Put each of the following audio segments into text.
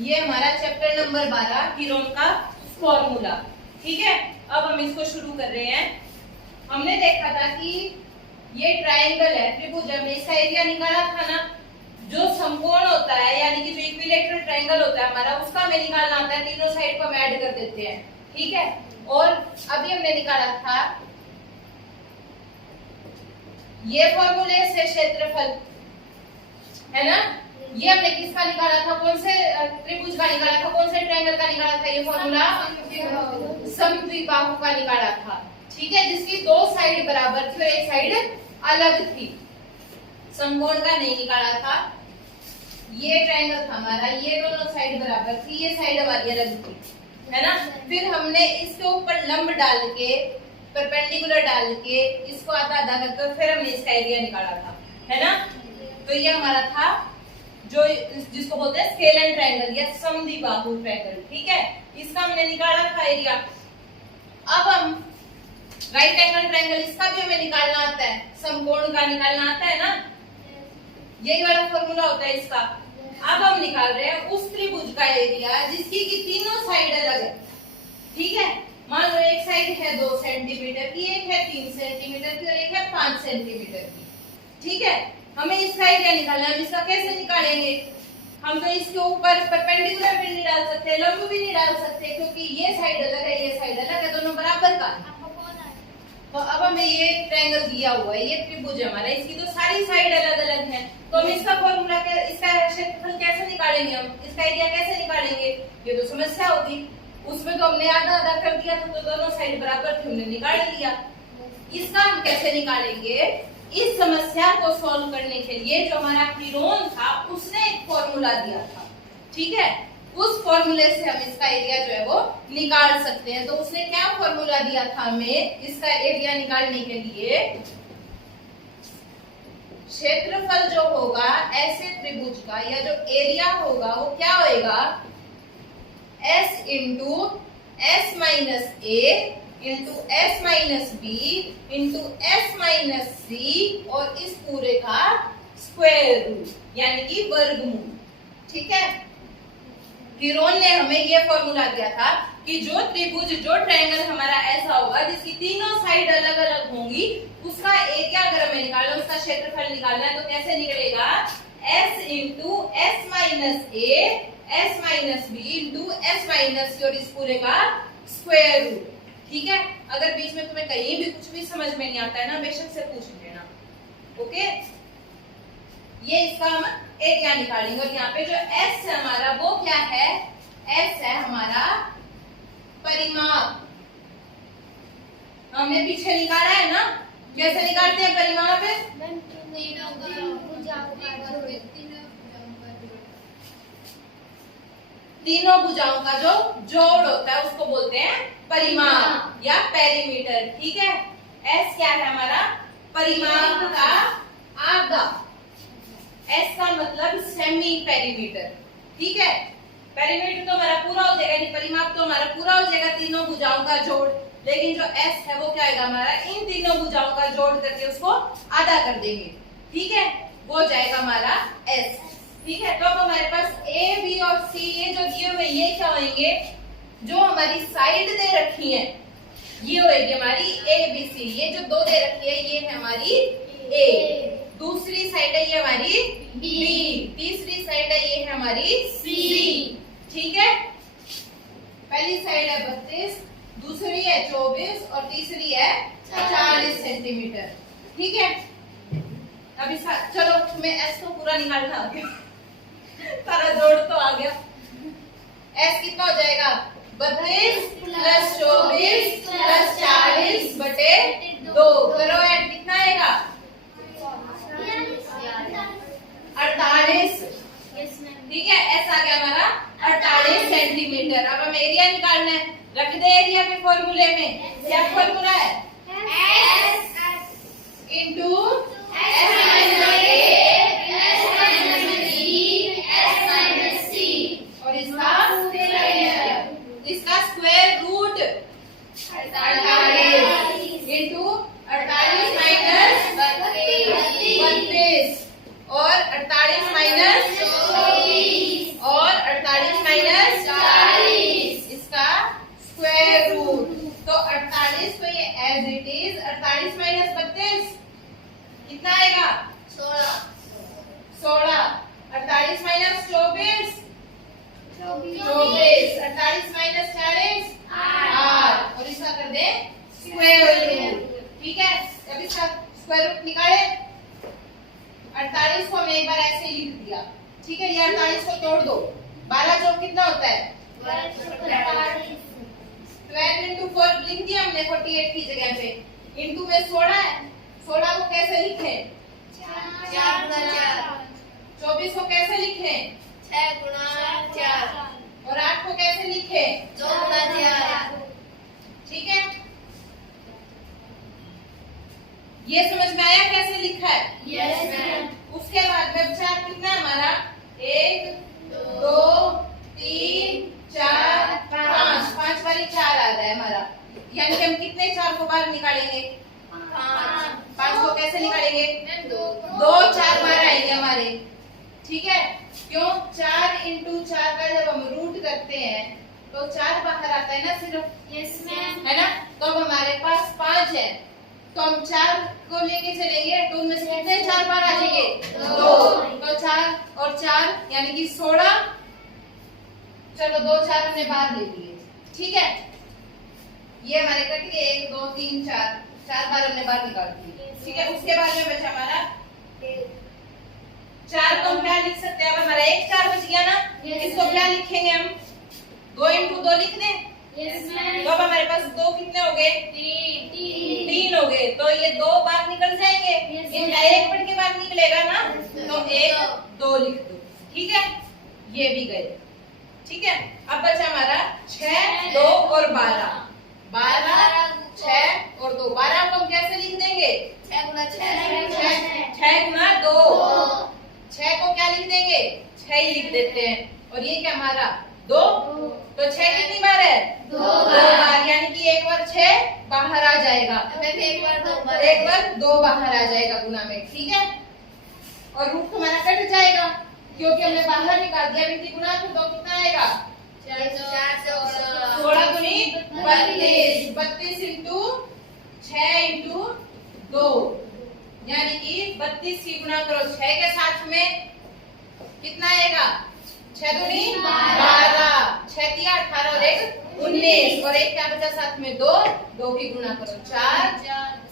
ये हमारा chapter number 12 Heron का फॉर्मूला। ठीक है, अब हम इसको शुरू कर रहे हैं। हमने देखा था कि ये ट्रायंगल है, त्रिभुज है, हमने इसका एरिया निकाला था ना। जो समकोण होता है यानी कि जो इक्विलैटरल ट्रायंगल होता है हमारा, उसका हमें निकालना आता है। तीनों साइड को हम ऐड कर देते हैं। ठीक है, और अभी हमने निकाला था ये फॉर्मूले से क्षेत्रफल है ना। ये हमने किसका निकाला था, कौन से त्रिभुज का निकाला था, कौन से ट्रायंगल का निकाला था? ये फॉर्मूला समद्विबाहु का निकाला था। ठीक है, जिसकी दो साइड बराबर थी और एक साइड अलग थी। समकोण का नहीं निकाला था। ये ट्रायंगल था हमारा, ये दोनों साइड बराबर थी, ये साइड हमारी अलग थी, है ना। फिर हमने इसके ऊपर लंब डाल के, परपेंडिकुलर डाल के, इसको आधा आधा करके फिर हमने इसका एरिया निकाला था, है ना। तो ये हमारा था जो जिसको बोलते हैं स्केलर ट्रायंगल या समद्विबाहु ट्रायंगल। ठीक है, इसका हमने निकाला था एरिया। अब हम राइट एंगल ट्रायंगल, इसका भी हमें निकालना आता है, समकोण का निकालना आता है ना। यही वाला फॉर्मूला होता है इसका। अब हम निकाल रहे हैं उस त्रिभुज का एरिया जिसकी की तीनों साइड अलग है। ठीक है, मान लो एक साइड है 2 सेंटीमीटर की, एक है 3 सेंटीमीटर की और एक है 5 सेंटीमीटर की। ठीक है, हमें इसका एरिया निकालना है। हम इसका कैसे निकालेंगे? हम तो इसके ऊपर परपेंडिकुलर भी नहीं डाल सकते, लंब भी नहीं डाल सकते, क्योंकि ये साइड अलग है, ये साइड अलग है, दोनों बराबर का। तो अब हमें ये ट्रायंगल दिया हुआ है, ये त्रिभुज है हमारा, इसकी तो सारी साइड अलग अलग है। तो हम इसका फॉर्मूला, इसका क्षेत्रफल कैसे निकालेंगे, हम इसका एरिया कैसे निकालेंगे? ये तो समस्या होगी। उसमें तो हमने आधा आधा कर दिया था, तो दोनों साइड बराबर थी, हमने निकाल लिया। इसका हम कैसे निकालेंगे? इस समस्या को सॉल्व करने के लिए जो हमारा हीरोन था उसने एक फॉर्मूला दिया था। ठीक है, उस फॉर्मूले से हम इसका एरिया जो है वो निकाल सकते हैं। तो उसने क्या फॉर्मूला दिया था हमें इसका एरिया निकालने के लिए? क्षेत्रफल जो होगा ऐसे त्रिभुज का या जो एरिया होगा वो क्या होएगा? S into S minus a into S minus b into S minus c और इस पूरे का स्क्वायर रूट यानी कि वर्गमूल। ठीक है, हीरोन ने हमें यह फॉर्मूला दिया था कि जो त्रिभुज, जो ट्रायंगल हमारा ऐसा होगा जिसकी तीनों साइड अलग अलग होंगी, उसका एरिया अगर हमें निकालना, उसका क्षेत्रफल निकालना है तो कैसे निकलेगा? S into S minus a S minus b into S minus c और इस पूरे का स्क्वायर रूट। ठीक है, अगर बीच में तुम्हें कहीं भी कुछ भी समझ में नहीं आता है ना, बेशक से पूछ लेना। ओके, ये इसका हम एरिया निकालेंगे। और यहाँ पे जो S है हमारा वो क्या है? S है हमारा परिमाप। हमने पीछे निकाला है ना, कैसे निकालते हैं परिमाप? तीनों भुजाओं का जो जोड़ होता है उसको बोलते हैं परिमाप या पेरीमीटर। ठीक है, S क्या है हमारा? परिमाप का आधा। S का मतलब सेमी पेरीमीटर। ठीक है, पेरीमीटर तो हमारा पूरा हो जाएगा, परिमाप तो हमारा पूरा हो जाएगा तीनों भुजाओं का जोड़। लेकिन जो S है वो क्या आएगा हमारा? इन तीनों भुजाओं का जोड़ करके उसको आधा कर देंगे। ठीक है, वो जाएगा हमारा S। ठीक है, तो अब हमारे पास A, B और C ये जो दिए हुए ये क्या होंगे? जो हमारी साइड दे रखी है ये होगी हमारी A, B, C। ये जो दो दे रखी है ये है हमारी A, दूसरी साइड है ये हमारी B, तीसरी साइड है ये है हमारी C। ठीक है, पहली साइड है 32, दूसरी है 24 और तीसरी है 40 सेंटीमीटर। ठीक है, अभी चलो मैं S को पूरा निकालना आ गया, सारा जोड़ तो आ गया। S कितना हो जाएगा? 32 प्लस 24 प्लस 40 बटे 2। करो ऐड, कितना आएगा? 48। ठीक है, S आ गया हमारा 48 सेंटीमीटर। अब हम एरिया निकालना है, रख दे एरिया के फॉर्मूले में। क्या फॉर्मूला है? S into S minus a S minus b S minus c और इसका स्क्वायर रूट 48 इंटू 48 माइनस 32 और 48 माइनस 24 और 48 स्क्वायर रूट। ठीक है, अब इसका स्क्वायर रूट निकाले। 48 को हमने एक बार ऐसे ही लिख दिया। ठीक है, ये 48 को तोड़ दो। 12 चौक कितना होता है? 12 into 4 लिख दिया हमने 48 की जगह पे। इंटू में 16 है। 16 को कैसे लिखें? 4 गुना 4। 24 को कैसे लिखें? 6 गुना 4। और 8 को कैसे लिखें? 2 गुना 4। ठीक है, ये समझ में आया कैसे लिखा है? Yes ma'am. उसके बाद में बचा कितना हमारा? 1 2 3 4 5। 5 वाली 4 आ रहा है हमारा, यानी कि हम कितने 4 को बाहर निकालेंगे? 5 को कैसे निकालेंगे? 2 4 बार आएंगे हमारे। ठीक है, क्यों? 4 into 4 का जब हम रूट करते हैं तो 4 बाहर आता है ना सिर्फ, यस मैम। है ना? तो अब हमारे पास 5 है, तो हम 4 को लेके चलेंगे तो उनमें से कितने 4 बार आ जाएंगे? 2। तो 4 और 4 यानी कि 16। चलो 2 4 हमने बाहर ले लिए। ठीक है, ये हमारे कट गए 1 2 3 4। 4 बार हमने बाहर निकाल दिए। ठीक है, उसके बाद में बचा हमारा 4 को हम क्या लिख सकते हैं? अब हमारा 1 4 बच गया ना, इसको क्या लिखेंगे हम? 2 into 2 लिख दें। Yes ma'am. तो अब हमारे पास 2 कितने हो गए? 3 हो गए। तो ये 2 बार निकल जाएंगे। इनका एक पट के बाद निकलेगा ना, तो 1 2 लिख दो। ठीक है, ये भी गए। ठीक है, अब बचा हमारा 6 2 और 12। 12 6 और 2। 12 को हम कैसे लिख देंगे? 6 गुना 6। 6 गुना 2। 6 को क्या लिख देंगे? 6 ही लिख देते हैं। और ये क्या हमारा 2। तो 6 कितनी बार है? 2 बार, यानी कि एक बार 6 बाहर आ जाएगा, एक बार 2 बार, एक बार 2 बाहर आ जाएगा गुना में। ठीक है, और रूट हमारा कट जाएगा क्योंकि हमने बाहर निकाल दिया। बिल्कुल गुना कर दो, कितना आएगा? 16 गुनी 32। 32 इंटू 6 इंटू 2, यानी कि 32 की गुना करो 6 के साथ में, कितना आएगा? 6 दूनी 12। 6 दिया 18 और 1 19, और एक क्या बचा साथ में? 2। 2 की गुना करो 4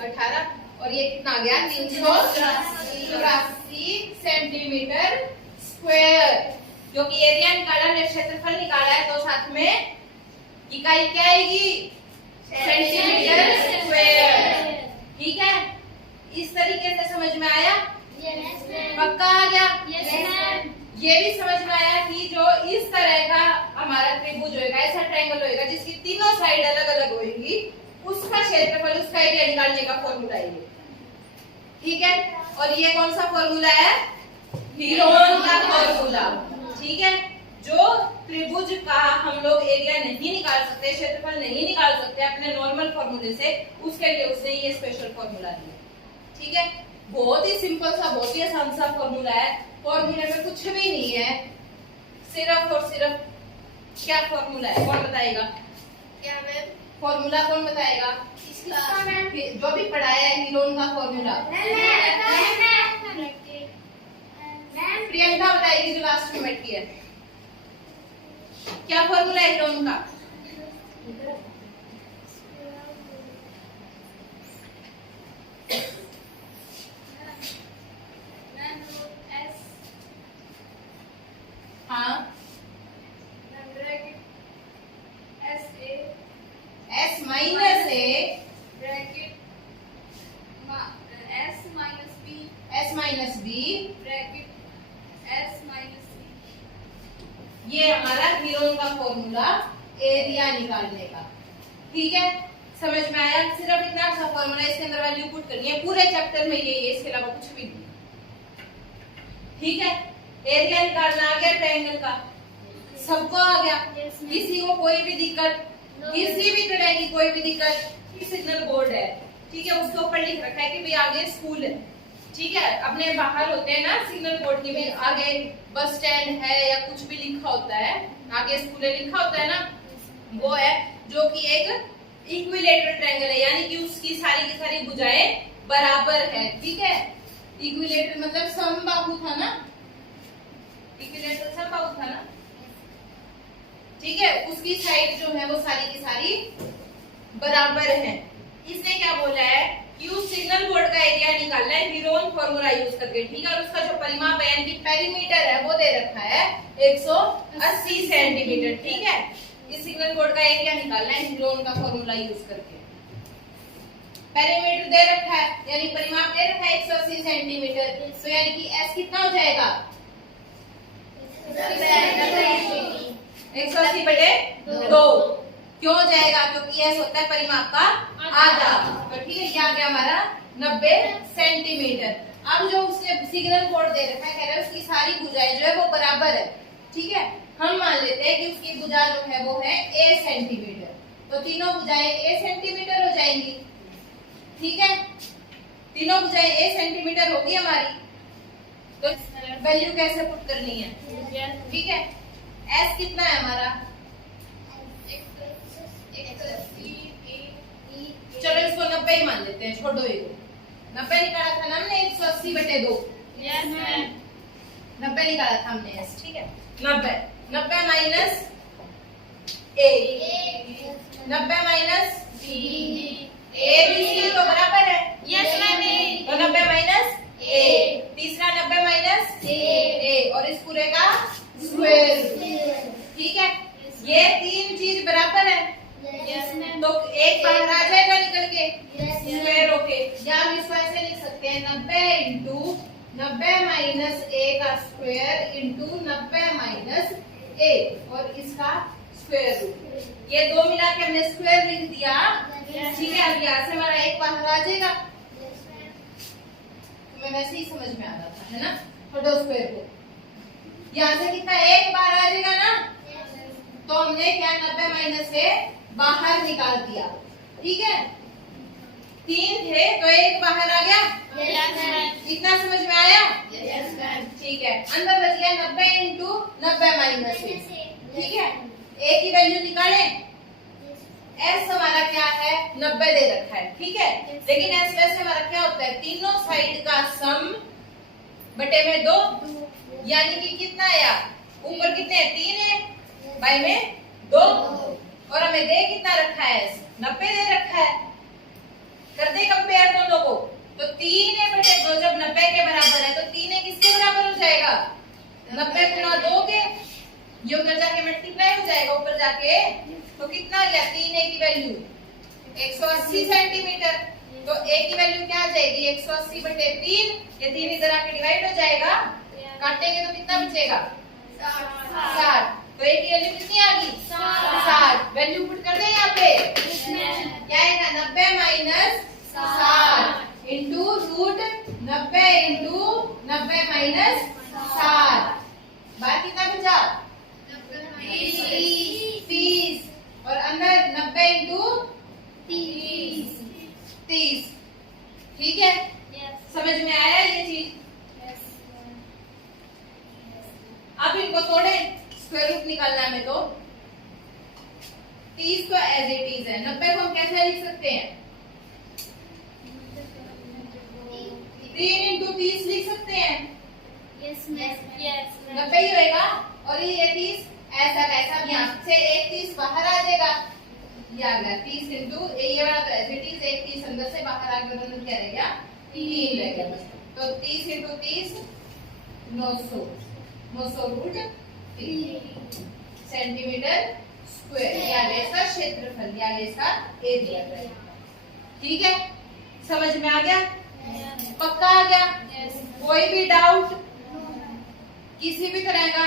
18, और ये कितना आ गया? 384 सेंटीमीटर स्क्वायर। क्योंकि एरिया निकाला हमने, क्षेत्रफल निकाला है, तो साथ में इकाई क्या आएगी? Centimetre square. ठीक है, इस तरीके से समझ में आया? पक्का आ गया? ये भी समझ में आया कि जो इस तरह का हमारा त्रिभुज होगा, ऐसा ट्रायंगल होगा जिसकी तीनों साइड अलग अलग होगी, उसका क्षेत्रफल, उसका एरिया निकालने का फॉर्मूला है। ठीक है, और ये कौन सा फॉर्मूला है? हीरोन का फॉर्मूला। ठीक है, जो त्रिभुज का हम लोग एरिया नहीं निकाल सकते, क्षेत्रफल नहीं निकाल सकते अपने नॉर्मल फॉर्मूले से, उसके लिए उसने ये स्पेशल फॉर्मूला दिया। ठीक है, बहुत ही सिंपल सा, बहुत ही आसान सा फॉर्मूला है। फॉर्मूले में कुछ भी नहीं है, सिर्फ और सिर्फ क्या फॉर्मूला है? कौन बताएगा? क्या मैम? फॉर्मूला कौन बताएगा? इसका मैम जो भी पढ़ाया है हीरोन का फॉर्मूला। प्रियंका बताएगी जो लास्ट में बैठी है। क्या फॉर्मूला है हीरोन का? हाँ, S minus a, S minus B, ये हमारा हीरोन का फॉर्मूला एरिया निकालने का। ठीक है, समझ में आया? सिर्फ इतना सा फॉर्मूला, इसके अंदर वैल्यू पुट करनी है। पूरे चैप्टर में ये इसके अलावा कुछ भी नहीं। ठीक है, एरिया निकालना आ गया ट्रायंगल का, सबको आ गया। किसी को कोई भी दिक्कत, किसी भी तरह की कोई भी दिक्कत? सिग्नल बोर्ड है, ठीक है, उसके ऊपर लिख रखा है कि भाई आगे स्कूल है। ठीक है, अपने बाहर होते हैं ना सिग्नल बोर्ड के भी, आगे बस स्टैंड है या कुछ भी लिखा होता है, आगे स्कूल लिखा होता है ना, वो है जो कि एक इक्विलेटरल ट्रायंगल है, यानी कि उसकी सारी की सारी भुजाएं बराबर है। ठीक है, इक्विलेटरल मतलब समबाहु था ना, इक्विलेटरल समबाहु था ना। ठीक है, उसकी साइड जो है वो सारी की सारी बराबर है। इसने क्या बोला है कि उस सिग्नल बोर्ड का एरिया निकालना है हीरोन फॉर्मूला यूज करके, ठीक है। और उसका जो परिमाप है यानी कि पेरीमीटर है वो दे रखा है 180 सेंटीमीटर, ठीक है। इस सिग्नल बोर्ड का एरिया निकालना है हीरोन का फॉर्मूला यूज करके। पेरीमीटर दे रखा है यानी परिमाप दे रखा है 180 सेंटीमीटर, तो यानी कि S कितना हो जाएगा 180/2। क्यों हो जाएगा? क्योंकि S होता है परिमाप का आधा, तो ठीक है। ये आ गया हमारा 90 सेंटीमीटर। अब जो उसने सिग्नल बोर्ड दे रखा है, कह रहा है उसकी सारी भुजाएं जो है वो बराबर है, ठीक है। हम मान लेते हैं कि उसकी भुजा जो है वो है A सेंटीमीटर, तो तीनों भुजाएं A सेंटीमीटर हो जाएंगी, ठीक है। तीनों भुजाएं A सेंटीमीटर होगी हमारी, तो वैल्यू कैसे पुट करनी है, ठीक है। S कितना है हमारा, चलो इसको 90 ही मान लेते हैं, छोड़ो ये 90 निकाला था ना हमने 180/2, 90 निकाला था हमने S, ठीक है। 90 minus A, 90 minus A B C तो बराबर है, तो 90 माइनस A, तीसरा 90 माइनस A और इस पूरे का स्क्वायर, ठीक है। ये तीन चीज बराबर है, तो एक बाहर आ जाएगा निकल के स्क्वायर होके, या हम इसको ऐसे लिख सकते हैं 90 इंटू 90 माइनस A का स्क्वायर इंटू 90 माइनस A और इसका स्क्वायर रूट। ये दो मिला के हमने स्क्वायर लिख दिया, ठीक है। अब यहाँ से हमारा एक बाहर आ जाएगा, तुम्हें वैसे ही समझ में आ रहा था है ना, छोड़ो स्क्वायर को। यहाँ से कितना एक बाहर आ जाएगा ना, तो हमने क्या 90 माइनस से बाहर निकाल दिया, ठीक है। तीन थे तो एक बाहर आ गया, इतना समझ में आया, ठीक है। अंदर बच गया 90 इंटू 90 माइनस से, ठीक है। A की वैल्यू निकाले, S हमारा क्या है 90 दे रखा है, ठीक है। लेकिन S वैसे हमारा क्या होता है तीनों साइड का सम बटे में 2, यानी कि कितना आया, ऊपर कितने 3 है, बाई में 2, और हमें दे कितना रखा है 90 दे रखा है। करते कंपेयर दोनों को, तो 3/2 जब 90 के बराबर है तो 3 किसके बराबर हो जाएगा 90 गुना 2 के, ये उधर जाके मल्टीप्लाई हो जाएगा ऊपर जाके, तो कितना आ गया 3A की वैल्यू 180 सेंटीमीटर, तो A की वैल्यू क्या आ जाएगी 180/3, ये 3 इधर आके डिवाइड हो जाएगा, काटेंगे तो कितना बचेगा 60, तो A की वैल्यू कितनी आ गई 60। वैल्यू पुट कर दे यहाँ पे, क्या आएगा 90 minus 60 into root 90 into 90 minus 60, बात कितना बचा 30, और अंदर 90 इंटू 30, ठीक है। समझ में आया ये चीज। अब इनको तोड़े, स्क्वायर रूट निकालना है हमें, तो 30 तो एज इट इज है, 90 को हम कैसे लिख सकते हैं 3 इंटू 30 लिख सकते हैं, 90 ही होएगा, और ये 30 ऐसा कैसा, यहाँ से एक 30 बाहर आ जाएगा, ये आ गया 30 इंटू ये वाला तो एज इट इज, एक 30 अंदर से बाहर आ गया, तो क्या रह गया 3 रह गया, तो 30 इंटू 30 900 रूट 3 सेंटीमीटर स्क्वायर, या इसका क्षेत्रफल, या इसका एरिया, ठीक है। समझ में आ गया, पक्का आ गया, कोई भी डाउट किसी भी तरह का